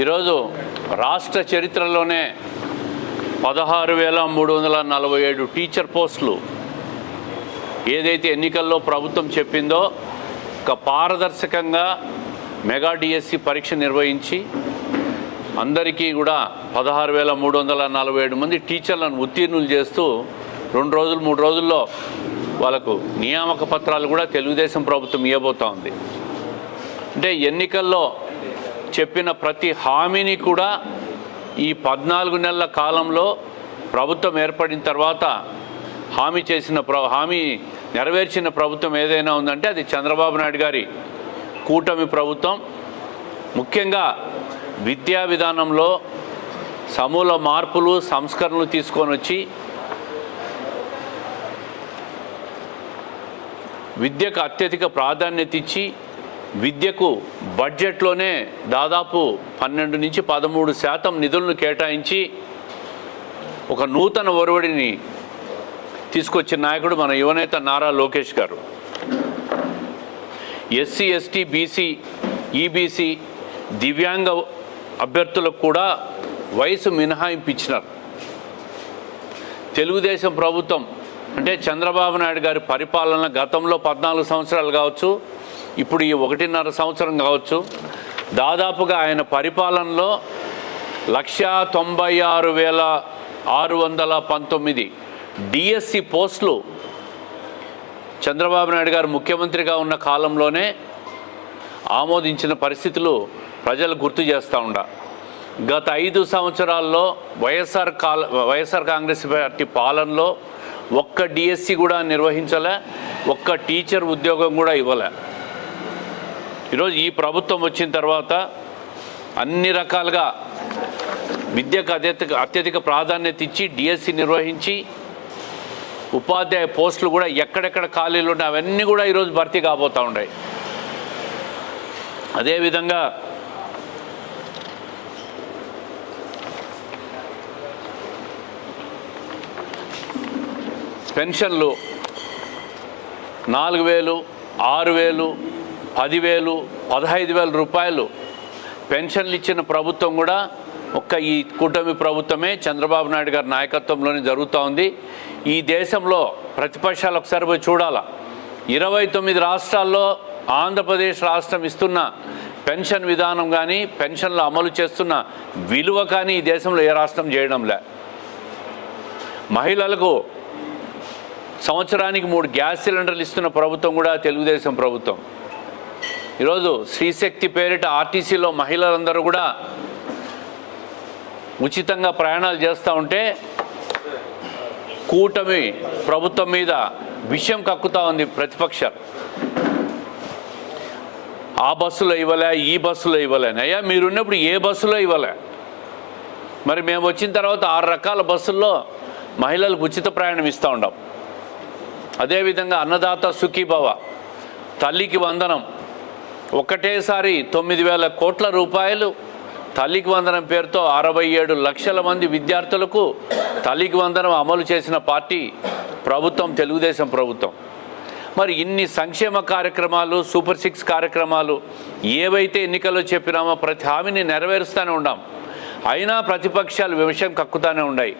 ఈరోజు రాష్ట్ర చరిత్రలోనే 16,347 టీచర్ పోస్టులు ఏదైతే ఎన్నికల్లో ప్రభుత్వం చెప్పిందో ఒక పారదర్శకంగా మెగా డిఎస్సి పరీక్ష నిర్వహించి అందరికీ కూడా 16,347 మంది టీచర్లను ఉత్తీర్ణులు చేస్తూ 2 రోజులు 3 రోజుల్లో వాళ్ళకు నియామక పత్రాలు కూడా తెలుగుదేశం ప్రభుత్వం ఇవ్వబోతూ ఉంది. అంటే ఎన్నికల్లో చెప్పిన ప్రతి హామీని కూడా ఈ 14 నెలల కాలంలో ప్రభుత్వం ఏర్పడిన తర్వాత హామీ నెరవేర్చిన ప్రభుత్వం ఏదైనా ఉందంటే అది చంద్రబాబు నాయుడు గారి కూటమి ప్రభుత్వం. ముఖ్యంగా విద్యా విధానంలో సమూల మార్పులు సంస్కరణలు తీసుకొని వచ్చి విద్యకు అత్యధిక ప్రాధాన్యత ఇచ్చి విద్యకు బడ్జెట్లోనే దాదాపు 12 నుంచి 13% నిధులను కేటాయించి ఒక నూతన ఒరవడిని తీసుకొచ్చిన నాయకుడు మన యువనేత నారా లోకేష్ గారు. ఎస్సీ ఎస్టీ బీసీ ఈబీసీ దివ్యాంగ అభ్యర్థులకు కూడా వయసు మినహాయింపు ఇచ్చినారు. తెలుగుదేశం ప్రభుత్వం అంటే చంద్రబాబు నాయుడు గారి పరిపాలన గతంలో 14 సంవత్సరాలు కావచ్చు, ఇప్పుడు ఈ 1.5 సంవత్సరం కావచ్చు, దాదాపుగా ఆయన పరిపాలనలో 196,619 డిఎస్సి పోస్టులు చంద్రబాబు నాయుడు గారు ముఖ్యమంత్రిగా ఉన్న కాలంలోనే ఆమోదించిన పరిస్థితులు ప్రజలు గుర్తు చేస్తూ ఉండ. గత 5 సంవత్సరాల్లో వైఎస్ఆర్ కాంగ్రెస్ పార్టీ పాలనలో ఒక్క డిఎస్సి కూడా నిర్వహించలే, ఒక్క టీచర్ ఉద్యోగం కూడా ఇవ్వలే. ఈరోజు ఈ ప్రభుత్వం వచ్చిన తర్వాత అన్ని రకాలుగా విద్యకు అత్యధిక ప్రాధాన్యత ఇచ్చి డిఎస్సి నిర్వహించి ఉపాధ్యాయ పోస్టులు కూడా ఎక్కడెక్కడ ఖాళీలు ఉన్నాయి అవన్నీ కూడా ఈరోజు భర్తీ కాబోతూ ఉన్నాయి. అదేవిధంగా పెన్షన్లు 4,000, 6,000, 10,000, 15,000 రూపాయలు పెన్షన్లు ఇచ్చిన ప్రభుత్వం కూడా ఒక్క ఈ కూటమి ప్రభుత్వమే చంద్రబాబు నాయుడు గారి నాయకత్వంలోనే జరుగుతూ ఉంది. ఈ దేశంలో ప్రతిపక్షాలు ఒకసారి పోయి చూడాలా, 29 రాష్ట్రాల్లో ఆంధ్రప్రదేశ్ రాష్ట్రం ఇస్తున్న పెన్షన్ విధానం కానీ పెన్షన్లు అమలు చేస్తున్న విలువ కానీ ఈ దేశంలో ఏ రాష్ట్రం చేయడంలే. మహిళలకు సంవత్సరానికి 3 గ్యాస్ సిలిండర్లు ఇస్తున్న ప్రభుత్వం కూడా తెలుగుదేశం ప్రభుత్వం. ఈరోజు శ్రీశక్తి పేరిట ఆర్టీసీలో మహిళలందరూ కూడా ఉచితంగా ప్రయాణాలు చేస్తూ ఉంటే కూటమి ప్రభుత్వం మీద విషయం కక్కుతూ ఉంది ప్రతిపక్షాలు. ఆ బస్సులో ఇవ్వలే, ఈ బస్సులో ఇవ్వలేను. అయ్యా మీరున్నప్పుడు ఏ బస్సులో ఇవ్వలే, మరి మేము వచ్చిన తర్వాత 6 రకాల బస్సుల్లో మహిళలకు ఉచిత ప్రయాణం ఇస్తూ ఉన్నాం. అదేవిధంగా అన్నదాత సుఖీభవ, తల్లికి వందనం, ఒకటేసారి 9,000 కోట్ల రూపాయలు తల్లికి వందనం పేరుతో 67 లక్షల మంది విద్యార్థులకు తల్లికి వందనం అమలు చేసిన పార్టీ ప్రభుత్వం తెలుగుదేశం ప్రభుత్వం. మరి ఇన్ని సంక్షేమ కార్యక్రమాలు, సూపర్ 6 కార్యక్రమాలు ఏవైతే ఎన్నికల్లో చెప్పినామో ప్రతి హామీని నెరవేరుస్తూనే ఉన్నాం. అయినా ప్రతిపక్షాలు విషయం కక్కుతూనే ఉన్నాయి.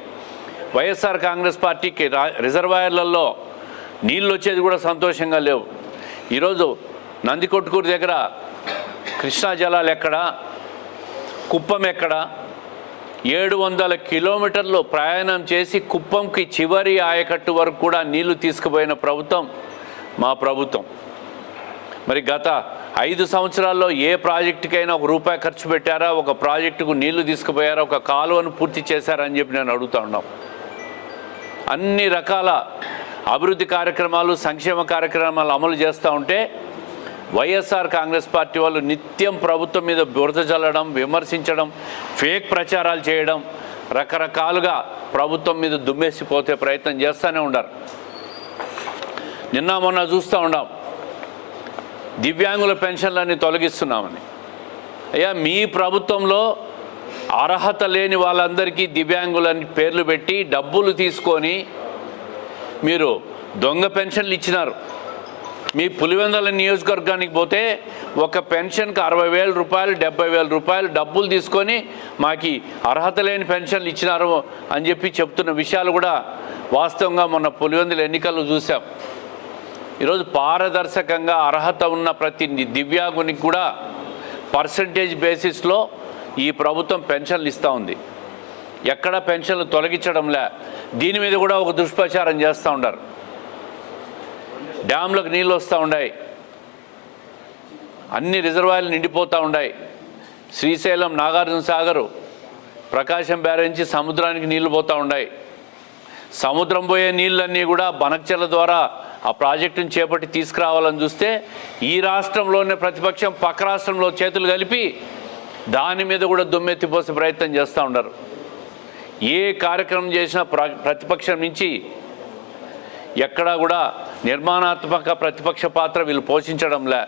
వైఎస్ఆర్ కాంగ్రెస్ పార్టీకి రిజర్వాయర్లలో నీళ్ళు వచ్చేది కూడా సంతోషంగా లేవు. ఈరోజు నందికొట్కూరు దగ్గర కృష్ణా జలాలు ఎక్కడా, కుప్పం ఎక్కడా, 700 కిలోమీటర్లు ప్రయాణం చేసి కుప్పంకి చివరి ఆయకట్టు వరకు కూడా నీళ్లు తీసుకుపోయిన ప్రభుత్వం మా ప్రభుత్వం. మరి గత 5 సంవత్సరాల్లో ఏ ప్రాజెక్టుకైనా ₹1 ఖర్చు పెట్టారా, ఒక ప్రాజెక్టుకు నీళ్లు తీసుకుపోయారా, ఒక కాలువను పూర్తి చేశారని చెప్పి నేను అడుగుతూ ఉన్నాం. అన్ని రకాల అభివృద్ధి కార్యక్రమాలు, సంక్షేమ కార్యక్రమాలు అమలు చేస్తూ ఉంటే వైఎస్ఆర్ కాంగ్రెస్ పార్టీ వాళ్ళు నిత్యం ప్రభుత్వం మీద బురద చల్లడం, విమర్శించడం, ఫేక్ ప్రచారాలు చేయడం, రకరకాలుగా ప్రభుత్వం మీద దుమ్మేసిపోతే ప్రయత్నం చేస్తూనే ఉండారు. నిన్న మొన్న చూస్తూ ఉన్నాం దివ్యాంగుల పెన్షన్లన్నీ తొలగిస్తున్నామని. అయ్యా మీ ప్రభుత్వంలో అర్హత లేని వాళ్ళందరికీ దివ్యాంగులని పేర్లు పెట్టి డబ్బులు తీసుకొని మీరు దొంగ పెన్షన్లు ఇచ్చినారు. మీ పులివెందుల నియోజకవర్గానికి పోతే ఒక పెన్షన్కి 60,000 రూపాయలు 70,000 రూపాయలు డబ్బులు తీసుకొని మాకు అర్హత లేని పెన్షన్లు ఇచ్చినారు అని చెప్పి చెప్తున్న విషయాలు కూడా వాస్తవంగా మొన్న పులివెందుల ఎన్నికల్లో చూసాం. ఈరోజు పారదర్శకంగా అర్హత ఉన్న ప్రతి దివ్యాంగునికి కూడా పర్సంటేజ్ బేసిస్లో ఈ ప్రభుత్వం పెన్షన్లు ఇస్తూ ఉంది. ఎక్కడ పెన్షన్లు తొలగించడంలే. దీని మీద కూడా ఒక దుష్ప్రచారం చేస్తూ ఉంటారు. డ్యామ్లకు నీళ్ళు వస్తూ ఉన్నాయి, అన్ని రిజర్వాయర్లు నిండిపోతూ ఉన్నాయి. శ్రీశైలం, నాగార్జున సాగరు, ప్రకాశం బ్యారేజ్ సముద్రానికి నీళ్లు పోతూ ఉన్నాయి. సముద్రం పోయే నీళ్ళన్నీ కూడా బనకచెర్ల ద్వారా ఆ ప్రాజెక్టును చేపట్టి తీసుకురావాలని చూస్తే ఈ రాష్ట్రంలోనే ప్రతిపక్షం పక్క రాష్ట్రంలో చేతులు కలిపి దాని మీద కూడా దుమ్మెత్తిపోసే ప్రయత్నం చేస్తూ ఉన్నారు. ఏ కార్యక్రమం చేసినా ప్రతిపక్షం నుంచి ఎక్కడా కూడా నిర్మాణాత్మక ప్రతిపక్ష పాత్ర వీళ్ళు పోషించడంలే.